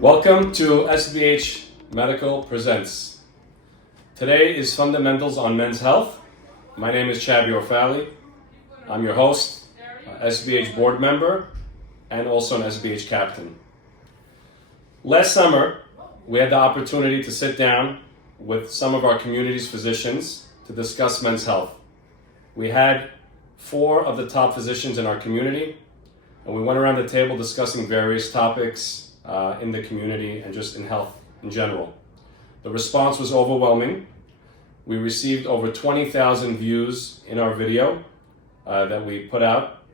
Welcome to SBH Medical Presents. Today is Fundamentals on Men's Health. My name is Chaby Orfali. I'm your host, SBH board member, and also an SBH captain. Last summer, we had the opportunity to sit down with some of our community's physicians to discuss men's health. We had 4 of the top physicians in our community, and we went around the table discussing various topics in the community and just in health in general. The response was overwhelming. We received over 20,000 views in our video that we put out.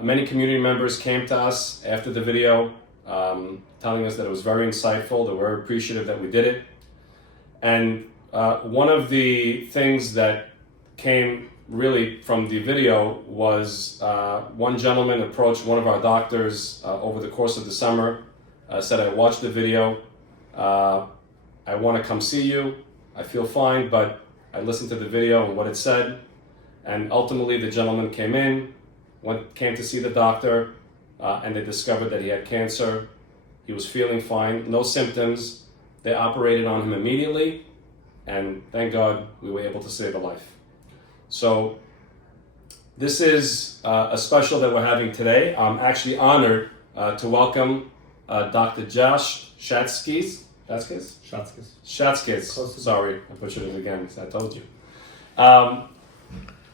Many community members came to us after the video telling us that it was very insightful, they were appreciative that we did it. And one of the things that came really from the video was one gentleman approached one of our doctors over the course of the summer, said, I watched the video, I want to come see you, I feel fine, but I listened to the video and what it said, and ultimately the gentleman came to see the doctor, and they discovered that he had cancer. He was feeling fine, no symptoms. They operated on him immediately, and thank God we were able to save a life. So this is a special that we're having today. I'm actually honored to welcome Dr. Josh Shatzkes. Sorry, I butchered it again because I told you.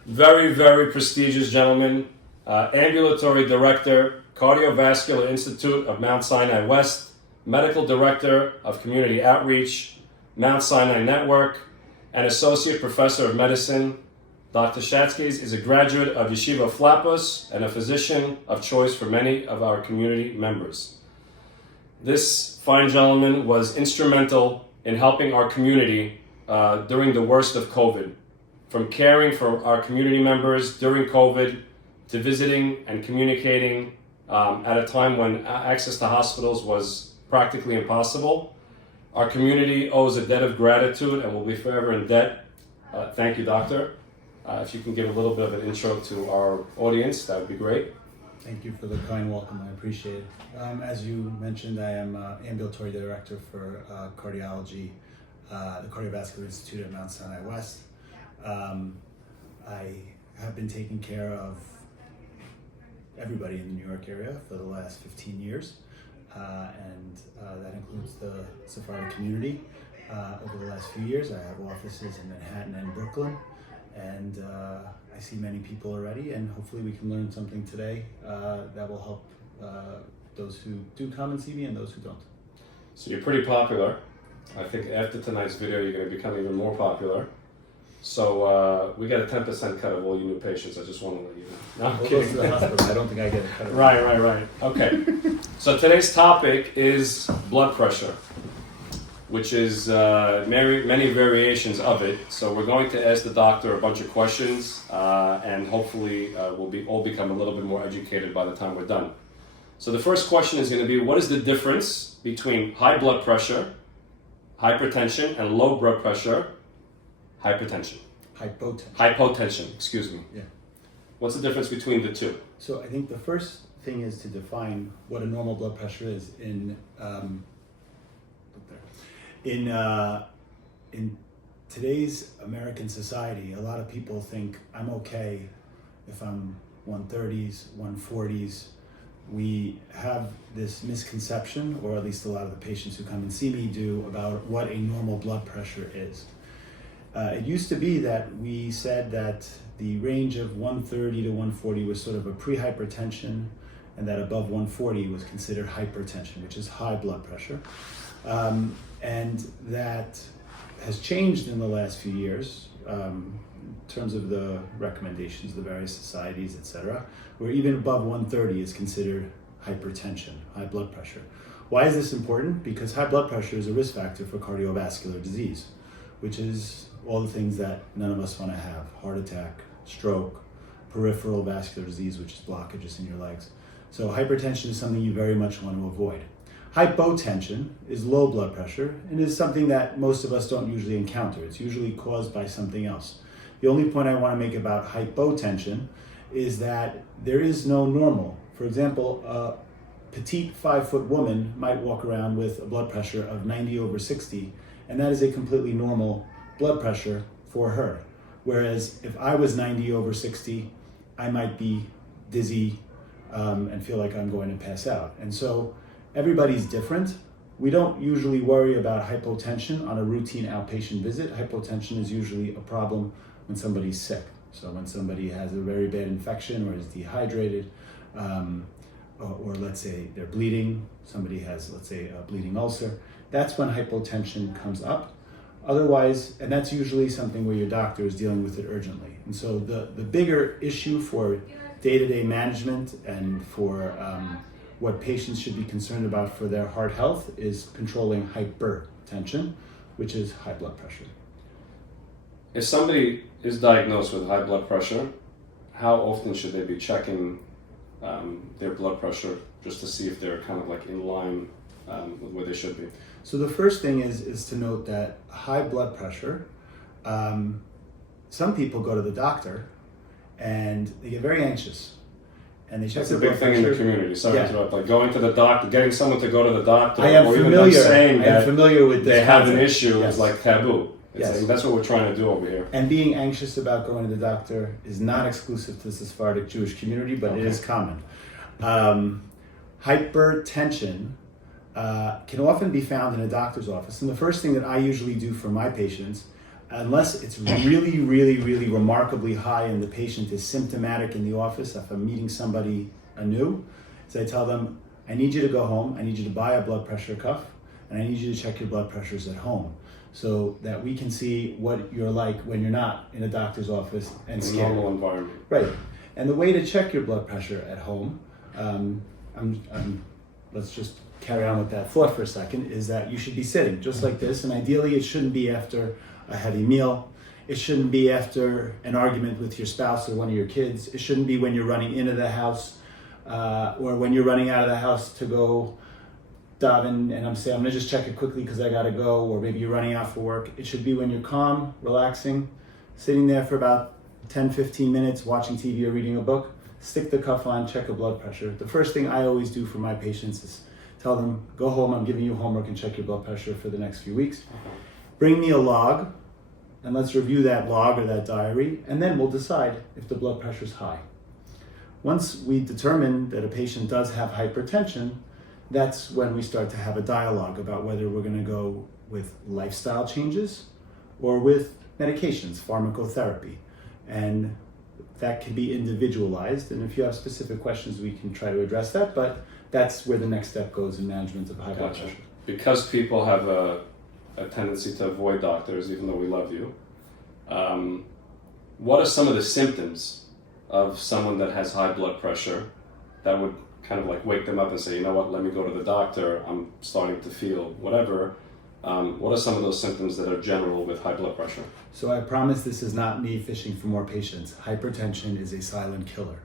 Very, very prestigious gentleman. Ambulatory Director, Cardiovascular Institute of Mount Sinai West, Medical Director of Community Outreach, Mount Sinai Network, and Associate Professor of Medicine. Dr. Shatzkes is a graduate of Yeshiva Flappus and a physician of choice for many of our community members. This fine gentleman was instrumental in helping our community during the worst of COVID. From caring for our community members during COVID to visiting and communicating at a time when access to hospitals was practically impossible. Our community owes a debt of gratitude and will be forever in debt. Thank you, Doctor. If you can give a little bit of an intro to our audience, that would be great. Thank you for the kind welcome, I appreciate it. As you mentioned, I am Ambulatory Director for Cardiology, the Cardiovascular Institute at Mount Sinai West. I have been taking care of everybody in the New York area for the last 15 years, and that includes the Sephardic community. Over the last few years, I have offices in Manhattan and Brooklyn, and I see many people already, and hopefully we can learn something today that will help those who do come and see me and those who don't. So you're pretty popular. I think after tonight's video, you're going to become even more popular. So we get a 10% cut of all your new patients. I just want to let you know. No, I'm kidding. To the hospital. I don't think I get a cut of it. Right. Okay. So today's topic is blood pressure, which is many variations of it. So we're going to ask the doctor a bunch of questions, and hopefully we'll all become a little bit more educated by the time we're done. So the first question is going to be, what is the difference between high blood pressure, hypertension, and low blood pressure, hypertension? Hypotension, excuse me. Yeah. What's the difference between the two? So I think the first thing is to define what a normal blood pressure is. In today's American society, a lot of people think I'm okay if I'm 130s, 140s. We have this misconception, or at least a lot of the patients who come and see me do, about what a normal blood pressure is. It used to be that we said that the range of 130 to 140 was sort of a pre-hypertension, and that above 140 was considered hypertension, which is high blood pressure. And that has changed in the last few years in terms of the recommendations of the various societies, etc., where even above 130 is considered hypertension, high blood pressure. Why is this important? Because high blood pressure is a risk factor for cardiovascular disease, which is all the things that none of us want to have: heart attack, stroke, peripheral vascular disease, which is blockages in your legs. So hypertension is something you very much want to avoid. Hypotension is low blood pressure and is something that most of us don't usually encounter. It's usually caused by something else. The only point I want to make about hypotension is that there is no normal. For example, petite 5-foot woman might walk around with a blood pressure of 90/60, and that is a completely normal blood pressure for her. Whereas if I was 90/60, I might be dizzy and feel like I'm going to pass out. And so everybody's different. We don't usually worry about hypotension on a routine outpatient visit. Hypotension is usually a problem when somebody's sick. So when somebody has a very bad infection or is dehydrated, or let's say they're bleeding, somebody has, let's say, a bleeding ulcer, that's when hypotension comes up. Otherwise, and that's usually something where your doctor is dealing with it urgently. And so the bigger issue for day-to-day management and for what patients should be concerned about for their heart health is controlling hypertension, which is high blood pressure. If somebody is diagnosed with high blood pressure, how often should they be checking their blood pressure just to see if they're kind of like in line with where they should be? So the first thing is to note that high blood pressure, some people go to the doctor and they get very anxious and they check That's a their big blood thing in the pressure. community. Sorry to interrupt. Like going to the doctor, getting someone to go to the doctor, I am or even familiar. them saying I am that familiar with this they have an concept. issue Yes. is like taboo. It's Yes. like, that's what we're trying to do over here. And being anxious about going to the doctor is not exclusive to the Sephardic Jewish community, but it is common. Hypertension can often be found in a doctor's office. And the first thing that I usually do for my patients, unless it's really, really, really remarkably high and the patient is symptomatic in the office, if I'm meeting somebody anew, is I tell them, I need you to go home, I need you to buy a blood pressure cuff, and I need you to check your blood pressures at home so that we can see what you're like when you're not in a doctor's office and In a scared. normal environment. Right. And the way to check your blood pressure at home, let's just carry on with that thought for a second, is that you should be sitting just like this. And ideally, it shouldn't be after a heavy meal. It shouldn't be after an argument with your spouse or one of your kids. It shouldn't be when you're running into the house or when you're running out of the house to go daven and I'm saying, I'm gonna just check it quickly because I gotta go, or maybe you're running out for work. It should be when you're calm, relaxing, sitting there for about 10, 15 minutes, watching TV or reading a book. Stick the cuff on, check a blood pressure. The first thing I always do for my patients is tell them, go home, I'm giving you homework and check your blood pressure for the next few weeks. Bring me a log and let's review that log or that diary, and then we'll decide if the blood pressure is high. Once we determine that a patient does have hypertension, that's when we start to have a dialogue about whether we're going to go with lifestyle changes or with medications, pharmacotherapy. And that can be individualized. And if you have specific questions, we can try to address that. But that's where the next step goes in management of high blood pressure. Because people have a tendency to avoid doctors, even though we love you, what are some of the symptoms of someone that has high blood pressure that would kind of like wake them up and say, you know what, let me go to the doctor, I'm starting to feel whatever. What are some of those symptoms that are general with high blood pressure? So I promise this is not me fishing for more patients. Hypertension is a silent killer.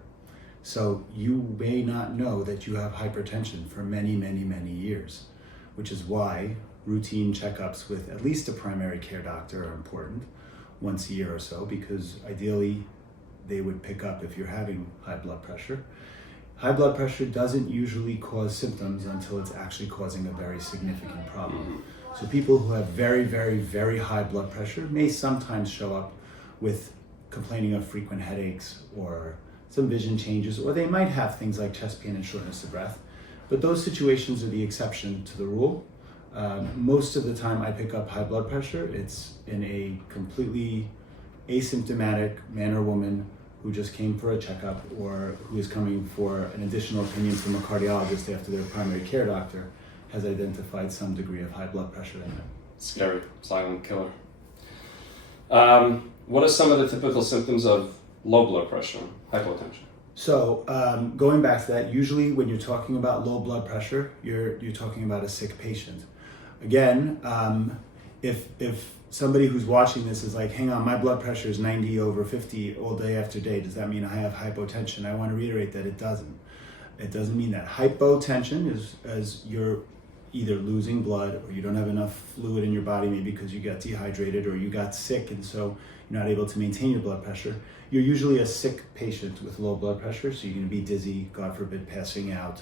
So you may not know that you have hypertension for many, many, many years, which is why routine checkups with at least a primary care doctor are important once a year or so, because ideally they would pick up if you're having high blood pressure. High blood pressure doesn't usually cause symptoms until it's actually causing a very significant problem. So people who have very, very, very high blood pressure may sometimes show up with complaining of frequent headaches or some vision changes, or they might have things like chest pain and shortness of breath. But those situations are the exception to the rule. Most of the time I pick up high blood pressure, it's in a completely asymptomatic man or woman who just came for a checkup or who is coming for an additional opinion from a cardiologist after their primary care doctor has identified some degree of high blood pressure in them. Scary, silent killer. What are some of the typical symptoms of low blood pressure, hypotension? So going back to that, usually when you're talking about low blood pressure, you're talking about a sick patient. Again, if somebody who's watching this is like, hang on, my blood pressure is 90/50 all day after day, does that mean I have hypotension? I want to reiterate that it doesn't. It doesn't mean that. Hypotension is as you're either losing blood or you don't have enough fluid in your body, maybe because you got dehydrated or you got sick and so you're not able to maintain your blood pressure. You're usually a sick patient with low blood pressure, so you're going to be dizzy, God forbid, passing out,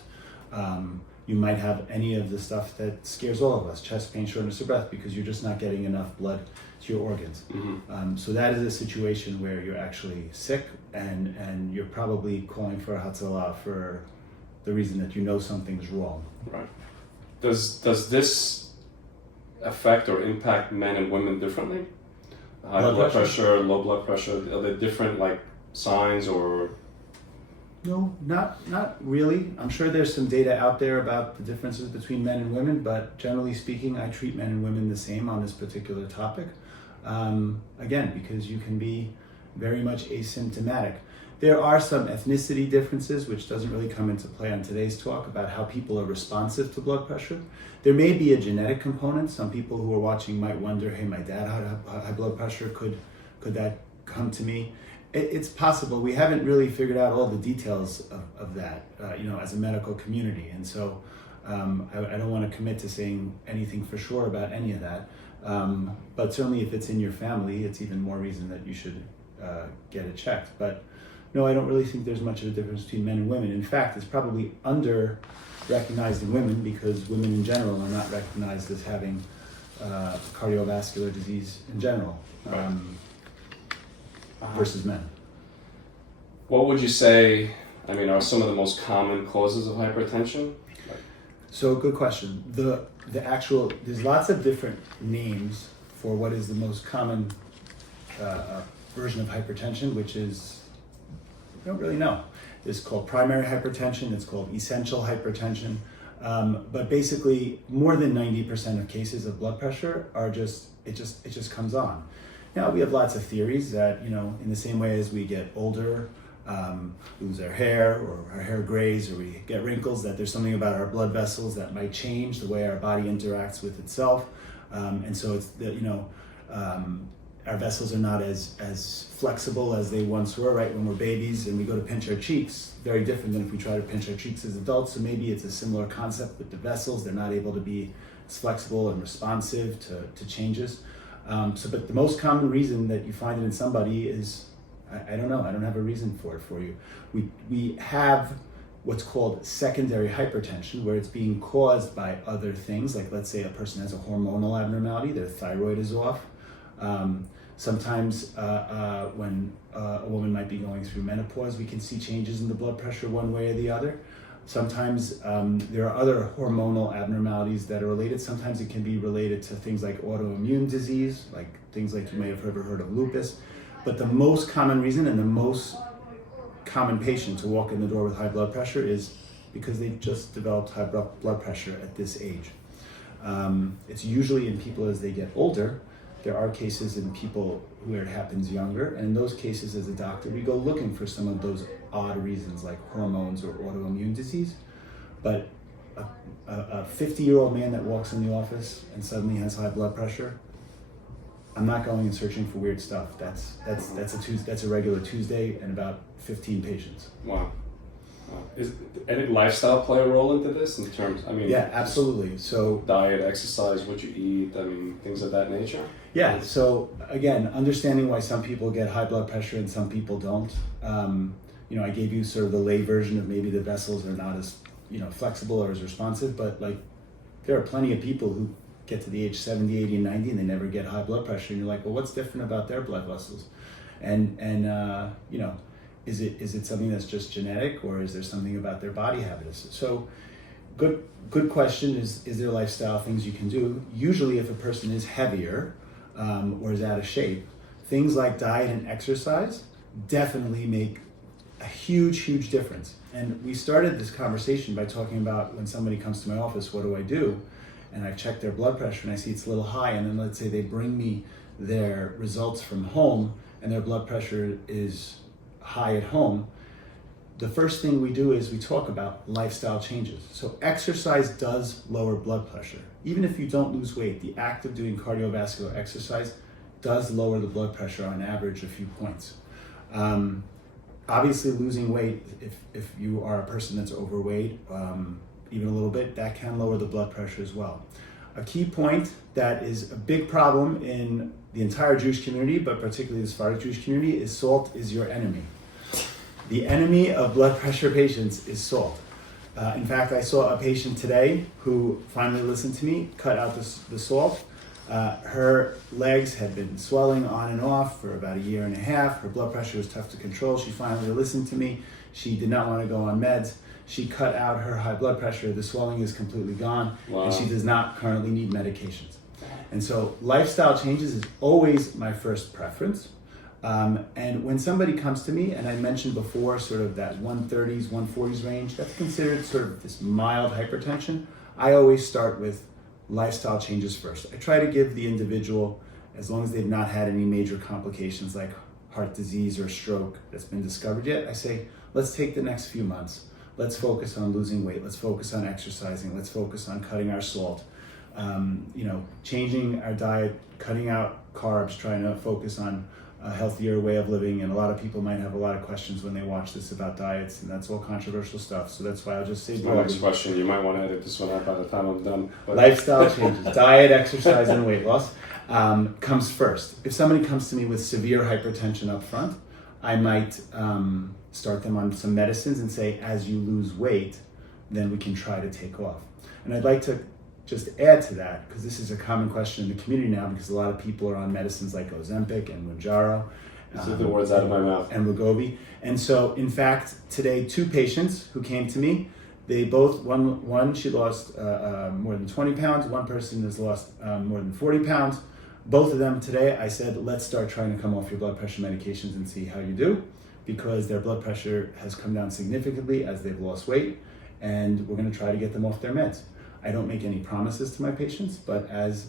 You might have any of the stuff that scares all of us, chest pain, shortness of breath, because you're just not getting enough blood to your organs. So that is a situation where you're actually sick and you're probably calling for a Hatzalah for the reason that you know something's wrong. Right. Does this affect or impact men and women differently? High blood pressure, low blood pressure, are there different like signs or? No, not really. I'm sure there's some data out there about the differences between men and women, but generally speaking, I treat men and women the same on this particular topic. Again, because you can be very much asymptomatic. There are some ethnicity differences, which doesn't really come into play on today's talk about how people are responsive to blood pressure. There may be a genetic component. Some people who are watching might wonder, hey, my dad had high blood pressure, could that come to me? It's possible. We haven't really figured out all the details of that, as a medical community. And so I don't want to commit to saying anything for sure about any of that. But certainly if it's in your family, it's even more reason that you should get it checked. But no, I don't really think there's much of a difference between men and women. In fact, it's probably under-recognized in women because women in general are not recognized as having cardiovascular disease in general. Versus men. What would you say, are some of the most common causes of hypertension? So good question. There's lots of different names for what is the most common version of hypertension, which is, I don't really know. It's called primary hypertension, it's called essential hypertension. But basically more than 90% of cases of blood pressure are it just comes on. Now, we have lots of theories that, in the same way as we get older, lose our hair, or our hair grays, or we get wrinkles, that there's something about our blood vessels that might change the way our body interacts with itself. And so it's our vessels are not as flexible as they once were, right? When we're babies and we go to pinch our cheeks, very different than if we try to pinch our cheeks as adults. So maybe it's a similar concept with the vessels. They're not able to be as flexible and responsive to changes. But the most common reason that you find it in somebody is, I don't know, I don't have a reason for it for you. We have what's called secondary hypertension, where it's being caused by other things, like let's say a person has a hormonal abnormality, their thyroid is off. Sometimes when a woman might be going through menopause, we can see changes in the blood pressure one way or the other. Sometimes there are other hormonal abnormalities that are related. Sometimes it can be related to things like autoimmune disease, like things like you may have ever heard of lupus. But the most common reason and the most common patient to walk in the door with high blood pressure is because they've just developed high blood pressure at this age. It's usually in people as they get older. There are cases in people where it happens younger, and in those cases as a doctor we go looking for some of those odd reasons like hormones or autoimmune disease. But a 50-year-old man that walks in the office and suddenly has high blood pressure, I'm not going and searching for weird stuff. That's a regular Tuesday and about 15 patients. Wow. Is any lifestyle play a role into this in terms? Yeah, absolutely. So diet, exercise, what you eat, things of that nature. Yeah. So again, understanding why some people get high blood pressure and some people don't. I gave you sort of the lay version of maybe the vessels are not as flexible or as responsive, but like there are plenty of people who get to the age 70, 80, and 90 and they never get high blood pressure, and you're like, well, what's different about their blood vessels? And is it something that's just genetic, or is there something about their body habits? So good question. Is there lifestyle things you can do? Usually if a person is heavier or is out of shape, things like diet and exercise definitely make a huge difference. And we started this conversation by talking about when somebody comes to my office, what do I do? And I check their blood pressure and I see it's a little high, and then let's say they bring me their results from home and their blood pressure is high at home. The first thing we do is we talk about lifestyle changes. So exercise does lower blood pressure. Even if you don't lose weight, the act of doing cardiovascular exercise does lower the blood pressure on average a few points. Obviously losing weight, if you are a person that's overweight, even a little bit, that can lower the blood pressure as well. A key point that is a big problem in the entire Jewish community, but particularly the Sephardic Jewish community, is salt is your enemy. The enemy of blood pressure patients is salt. In fact, I saw a patient today who finally listened to me, cut out the salt. Her legs had been swelling on and off for about a year and a half. Her blood pressure was tough to control. She finally listened to me. She did not want to go on meds. She cut out her high blood pressure. The swelling is completely gone. Wow. And she does not currently need medications. And so lifestyle changes is always my first preference. And when somebody comes to me, and I mentioned before sort of that 130s, 140s range, that's considered sort of this mild hypertension. I always start with lifestyle changes first. I try to give the individual, as long as they've not had any major complications like heart disease or stroke that's been discovered yet, I say, let's take the next few months. Let's focus on losing weight. Let's focus on exercising. Let's focus on cutting our salt. Changing our diet, cutting out carbs, trying to focus on a healthier way of living. And a lot of people might have a lot of questions when they watch this about diets, and that's all controversial stuff. So that's why I'll just say my next question. You might want to edit this one out by the time I'm done. But lifestyle changes, diet, exercise, and weight loss comes first. If somebody comes to me with severe hypertension up front, I might start them on some medicines and say, as you lose weight, then we can try to take off. And I'd like to just add to that, because this is a common question in the community now, because a lot of people are on medicines like Ozempic and Mounjaro. Took the words out of my mouth. And Wegovy. And so, in fact, today, 2 patients who came to me, they both, one she lost more than 20 pounds, one person has lost more than 40 pounds. Both of them today, I said, let's start trying to come off your blood pressure medications and see how you do, because their blood pressure has come down significantly as they've lost weight, and we're going to try to get them off their meds. I don't make any promises to my patients, but as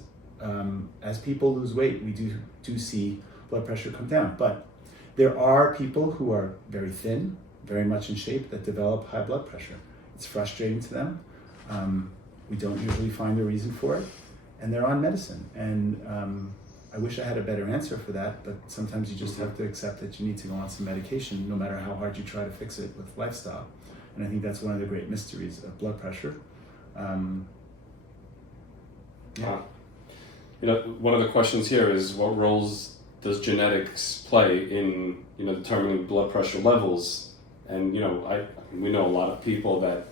people lose weight, we do see blood pressure come down. But there are people who are very thin, very much in shape, that develop high blood pressure. It's frustrating to them. We don't usually find a reason for it, and they're on medicine. And I wish I had a better answer for that, but sometimes you just have to accept that you need to go on some medication, no matter how hard you try to fix it with lifestyle. And I think that's one of the great mysteries of blood pressure. One of the questions here is, what roles does genetics play in determining blood pressure levels? And we know a lot of people that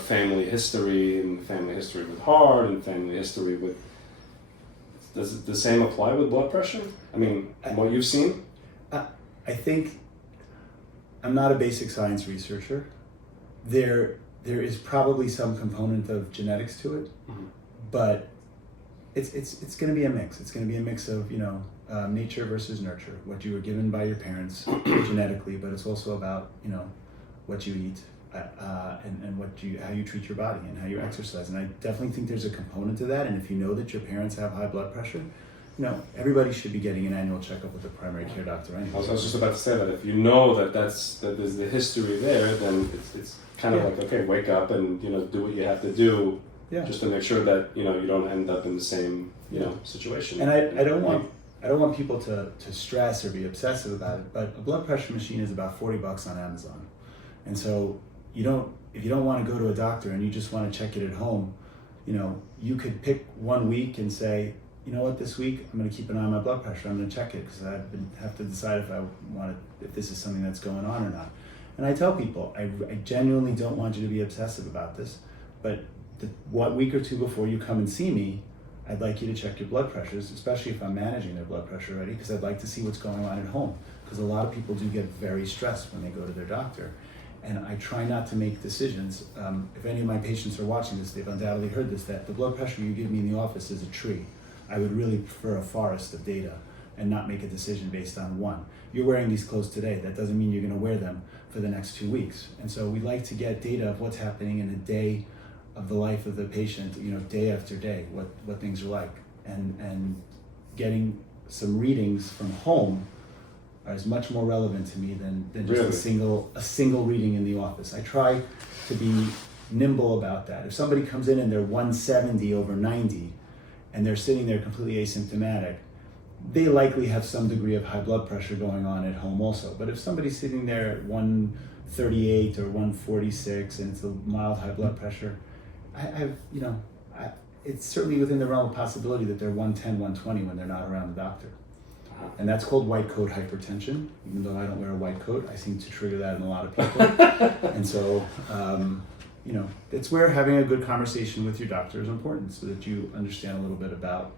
family history with heart and family history with. Does the same apply with blood pressure? I mean, from what you've seen? I think I'm not a basic science researcher. There is probably some component of genetics to it, but it's going to be a mix. It's going to be a mix of nature versus nurture, what you were given by your parents genetically, but it's also about what you eat and how you treat your body and how you exercise. And I definitely think there's a component to that. And if you know that your parents have high blood pressure, everybody should be getting an annual checkup with a primary care doctor anyway. I was just about to say that if you know that there's the history there, then it's kind of like, okay, wake up and do what you have to do, just to make sure that you don't end up in the same situation. And I don't want people to stress or be obsessive about it, but a blood pressure machine is about $40 on Amazon. And so if you don't want to go to a doctor and you just want to check it at home, you could pick one week and say, you know what, this week I'm going to keep an eye on my blood pressure. I'm going to check it because I have to decide if this is something that's going on or not. And I tell people, I genuinely don't want you to be obsessive about this, but what week or 2 before you come and see me, I'd like you to check your blood pressures, especially if I'm managing their blood pressure already, because I'd like to see what's going on at home. Because a lot of people do get very stressed when they go to their doctor. And I try not to make decisions. If any of my patients are watching this, they've undoubtedly heard this, that the blood pressure you give me in the office is a tree. I would really prefer a forest of data and not make a decision based on one. You're wearing these clothes today. That doesn't mean you're going to wear them for the next 2 weeks. And so we like to get data of what's happening in a day of the life of the patient, day after day, what things are like. And getting some readings from home is much more relevant to me than just Really? a single reading in the office. I try to be nimble about that. If somebody comes in and they're 170 over 90 and they're sitting there completely asymptomatic, they likely have some degree of high blood pressure going on at home also. But if somebody's sitting there at 138 or 146 and it's a mild high blood pressure, it's certainly within the realm of possibility that they're 110, 120 when they're not around the doctor. And that's called white coat hypertension. Even though I don't wear a white coat, I seem to trigger that in a lot of people. And so, it's where having a good conversation with your doctor is important, so that you understand a little bit about,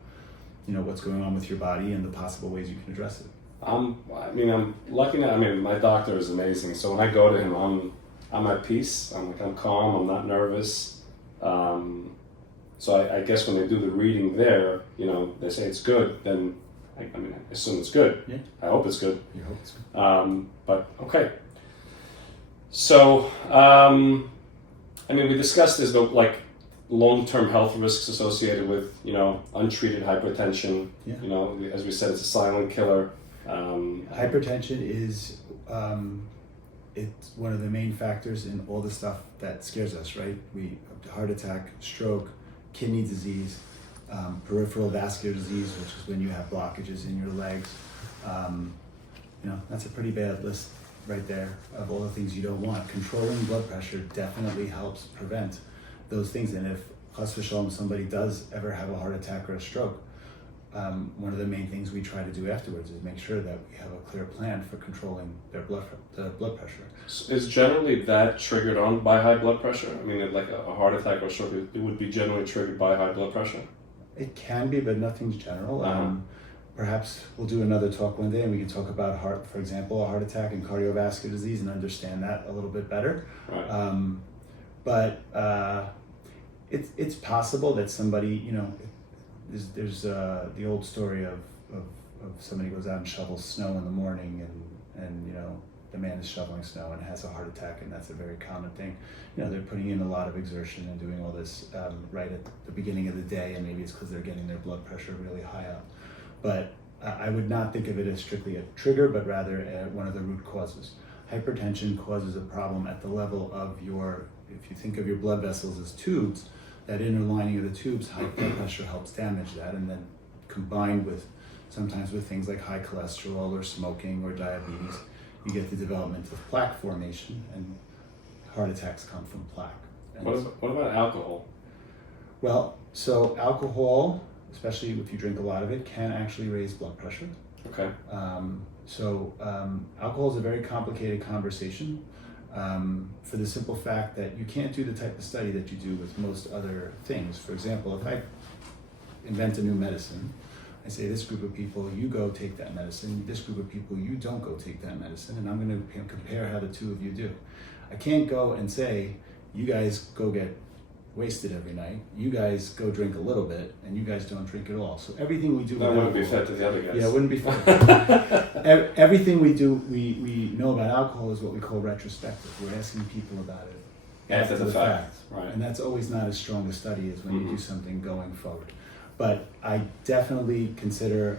what's going on with your body and the possible ways you can address it. I'm lucky now. My doctor is amazing. So when I go to him, I'm at peace. I'm calm. I'm not nervous. So I guess when they do the reading there, they say it's good. Then I assume it's good. Yeah. I hope it's good. You hope it's good. But okay. So we discussed this, but like long-term health risks associated with untreated hypertension. Yeah. As we said, it's a silent killer. Hypertension is it's one of the main factors in all the stuff that scares us, right? Heart attack, stroke, kidney disease, peripheral vascular disease, which is when you have blockages in your legs. That's a pretty bad list right there of all the things you don't want. Controlling blood pressure definitely helps prevent those things. And if chas v'shalom somebody does ever have a heart attack or a stroke, one of the main things we try to do afterwards is make sure that we have a clear plan for controlling their blood pressure. Is generally that triggered on by high blood pressure? Like a heart attack or stroke, it would be generally triggered by high blood pressure? It can be, but nothing's general. Perhaps we'll do another talk one day and we can talk about for example, a heart attack and cardiovascular disease and understand that a little bit better. Right. But it's possible that somebody, there's the old story of somebody goes out and shovels snow in the morning and the man is shoveling snow and has a heart attack, and that's a very common thing. They're putting in a lot of exertion and doing all this right at the beginning of the day, and maybe it's because they're getting their blood pressure really high up. But I would not think of it as strictly a trigger, but rather one of the root causes. Hypertension causes a problem at the level of if you think of your blood vessels as tubes, that inner lining of the tubes, high blood pressure helps damage that, and then combined sometimes with things like high cholesterol or smoking or diabetes, you get the development of plaque formation, and heart attacks come from plaque. What about alcohol? Well, so alcohol, especially if you drink a lot of it, can actually raise blood pressure. Okay. Alcohol is a very complicated conversation for the simple fact that you can't do the type of study that you do with most other things. For example, if I invent a new medicine, I say this group of people, you go take that medicine. This group of people, you don't go take that medicine. And I'm going to compare how the two of you do. I can't go and say, you guys go get wasted every night. You guys go drink a little bit, and you guys don't drink at all. So everything we do that wouldn't be fair to the other guys. Yeah, it wouldn't be fair. Everything we do, we know about alcohol is what we call retrospective. We're asking people about it after the fact. Right. And that's always not as strong a study as when you do something going forward. But I definitely consider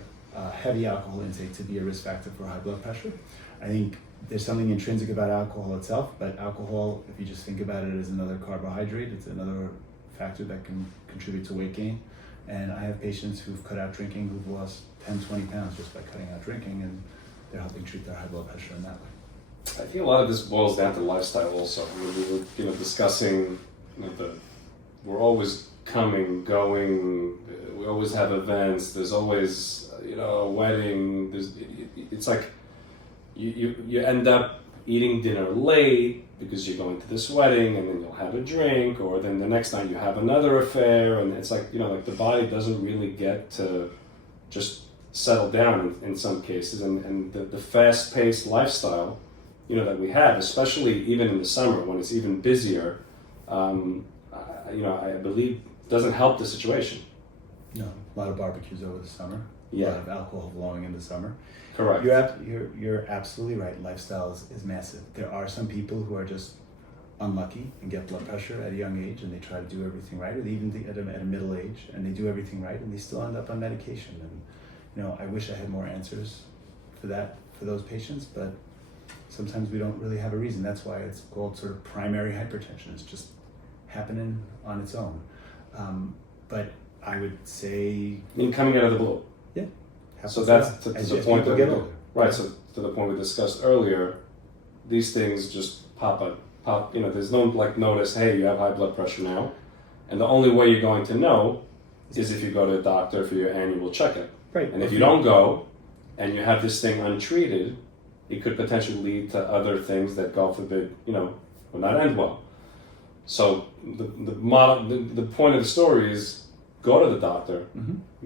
heavy alcohol intake to be a risk factor for high blood pressure. I think there's something intrinsic about alcohol itself, but alcohol, if you just think about it as another carbohydrate, it's another factor that can contribute to weight gain. And I have patients who've cut out drinking who've lost 10, 20 pounds just by cutting out drinking, and they're helping treat their high blood pressure in that way. I think a lot of this boils down to lifestyle also. We were discussing we're always coming, going, we always have events, there's always a wedding, it's like you end up eating dinner late because you're going to this wedding, and then you'll have a drink, or then the next night you have another affair, and it's like the body doesn't really get to just settle down in some cases, and the fast-paced lifestyle that we have, especially even in the summer when it's even busier, I believe doesn't help the situation. No, a lot of barbecues over the summer. Yeah. A lot of alcohol flowing in the summer. Correct. You're absolutely right. Lifestyle is massive. There are some people who are just unlucky and get blood pressure at a young age, and they try to do everything right, or even at a middle age, and they do everything right, and they still end up on medication. And I wish I had more answers for those patients, but sometimes we don't really have a reason. That's why it's called sort of primary hypertension. It's just happening on its own. But I would say... coming out of the blue. Yeah. So that's to the point that get older. Right, so to the point we discussed earlier, these things just pop up. There's no notice, hey, you have high blood pressure now. And the only way you're going to know is if you go to a doctor for your annual checkup. Right. And if you don't go, and you have this thing untreated, it could potentially lead to other things that, God forbid, will not end well. So the point of the story is go to the doctor,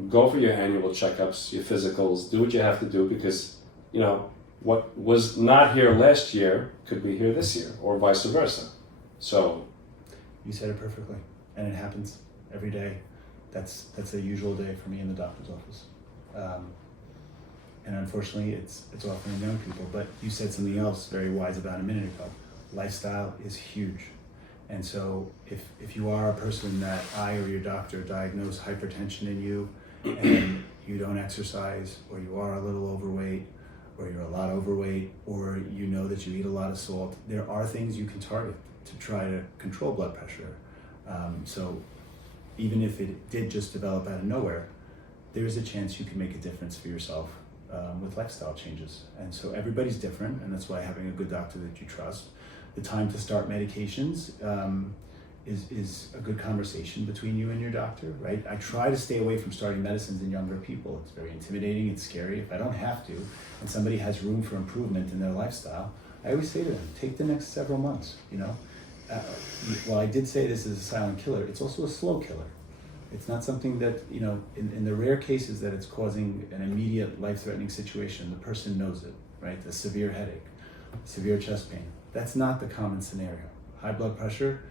go for your annual checkups, your physicals, do what you have to do because, what was not here last year could be here this year or vice versa. So. You said it perfectly. And it happens every day. That's a usual day for me in the doctor's office. And unfortunately, it's often in young people. But you said something else very wise about a minute ago. Lifestyle is huge. And so if you are a person that I or your doctor diagnose hypertension in you and you don't exercise or you are a little overweight or you're a lot overweight or you know that you eat a lot of salt, there are things you can target to try to control blood pressure. So even if it did just develop out of nowhere, there's a chance you can make a difference for yourself with lifestyle changes. And so everybody's different, and that's why having a good doctor that you trust. The time to start medications is a good conversation between you and your doctor, right? I try to stay away from starting medicines in younger people. It's very intimidating, it's scary. If I don't have to, and somebody has room for improvement in their lifestyle, I always say to them, take the next several months, While I did say this is a silent killer, it's also a slow killer. It's not something that, in the rare cases that it's causing an immediate life-threatening situation, the person knows it, right? A severe headache, severe chest pain. That's not the common scenario. High blood pressure,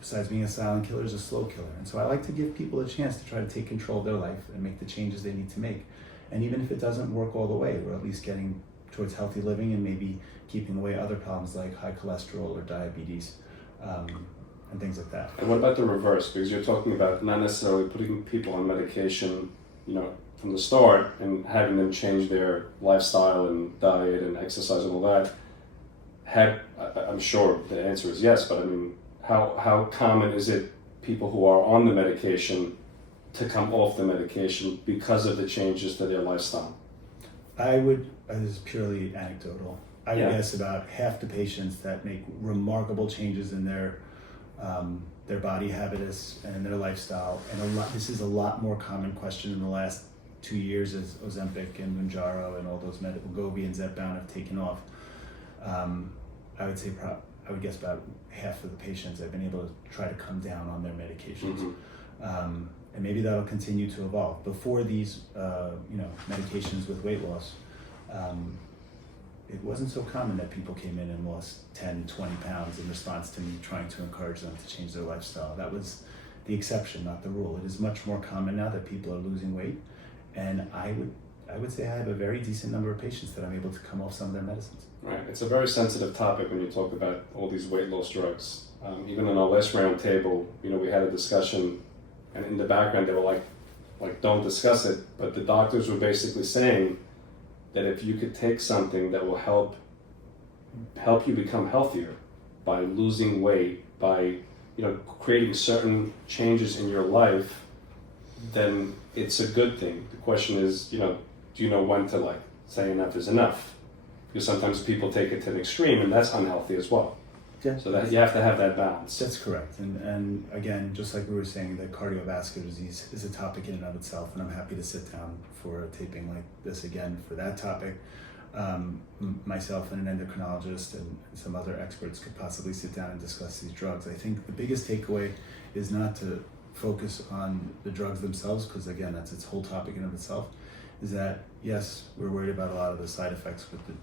besides being a silent killer, is a slow killer. And so I like to give people a chance to try to take control of their life and make the changes they need to make. And even if it doesn't work all the way, we're at least getting towards healthy living and maybe keeping away other problems like high cholesterol or diabetes and things like that. And what about the reverse? Because you're talking about not necessarily putting people on medication, from the start and having them change their lifestyle and diet and exercise and all that. I'm sure the answer is yes, but I mean, how common is it people who are on the medication to come off the medication because of the changes to their lifestyle? This is purely anecdotal. I would guess about half the patients that make remarkable changes in their body habitus and in their lifestyle, and this is a lot more common question in the last 2 years as Ozempic and Mounjaro and all those Wegovy and Zepbound have taken off. I would guess about half of the patients have been able to try to come down on their medications. And maybe that'll continue to evolve. Before these, medications with weight loss, it wasn't so common that people came in and lost 10, 20 pounds in response to me trying to encourage them to change their lifestyle. That was the exception, not the rule. It is much more common now that people are losing weight. And I would say I have a very decent number of patients that I'm able to come off some of their medicines. Right. It's a very sensitive topic when you talk about all these weight loss drugs. Even in our last round table, we had a discussion, and in the background they were like don't discuss it, but the doctors were basically saying that if you could take something that will help you become healthier by losing weight, by creating certain changes in your life, then it's a good thing. The question is, do you know when to say enough is enough? Because sometimes people take it to the extreme, and that's unhealthy as well. Yeah. So that you have to have that balance. That's correct. And again, just like we were saying, the cardiovascular disease is a topic in and of itself, and I'm happy to sit down for a taping like this again for that topic. Myself and an endocrinologist and some other experts could possibly sit down and discuss these drugs. I think the biggest takeaway is not to focus on the drugs themselves, because again, that's its whole topic in and of itself, is that yes, we're worried about a lot of the side effects with the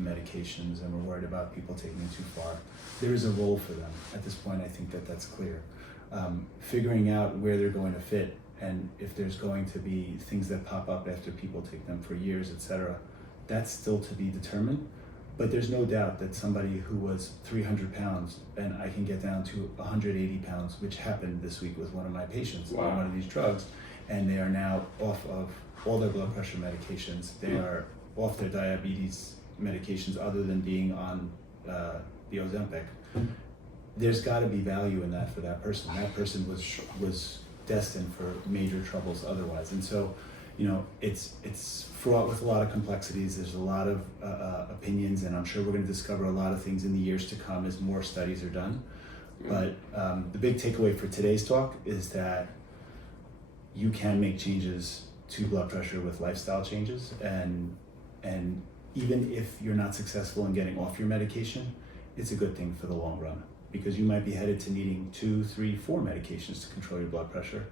medications, and we're worried about people taking it too far. There is a role for them. At this point, I think that's clear. Figuring out where they're going to fit, and if there's going to be things that pop up after people take them for years, etc., that's still to be determined. But there's no doubt that somebody who was 300 pounds and I can get down to 180 pounds, which happened this week with one of my patients on one of these drugs, and they are now off of all their blood pressure medications. They are off their diabetes medications other than being on the Ozempic. There's got to be value in that for that person. That person was destined for major troubles otherwise. And so, it's fraught with a lot of complexities. There's a lot of opinions, and I'm sure we're going to discover a lot of things in the years to come as more studies are done. But the big takeaway for today's talk is that you can make changes to blood pressure with lifestyle changes, and even if you're not successful in getting off your medication, it's a good thing for the long run. because you might be headed to needing 2, 3, 4 medications to control your blood pressure.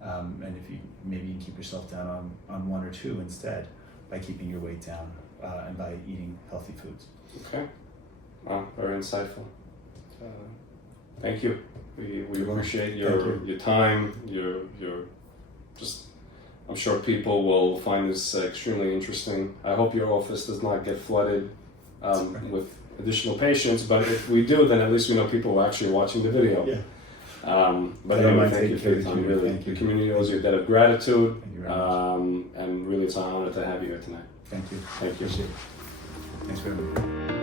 And if you maybe you can keep yourself down on 1 or 2 instead by keeping your weight down and by eating healthy foods. Okay. Wow, very insightful. Thank you. We appreciate your time. Your just. I'm sure people will find this extremely interesting. I hope your office does not get flooded with additional patients, but if we do, then at least we know people are actually watching the video. Yeah. But anyway, thank you for your time. Really, the community owes you a debt of gratitude, and really, it's an honor to have you here tonight. Thank you. Thank you. Appreciate it. Thanks very much.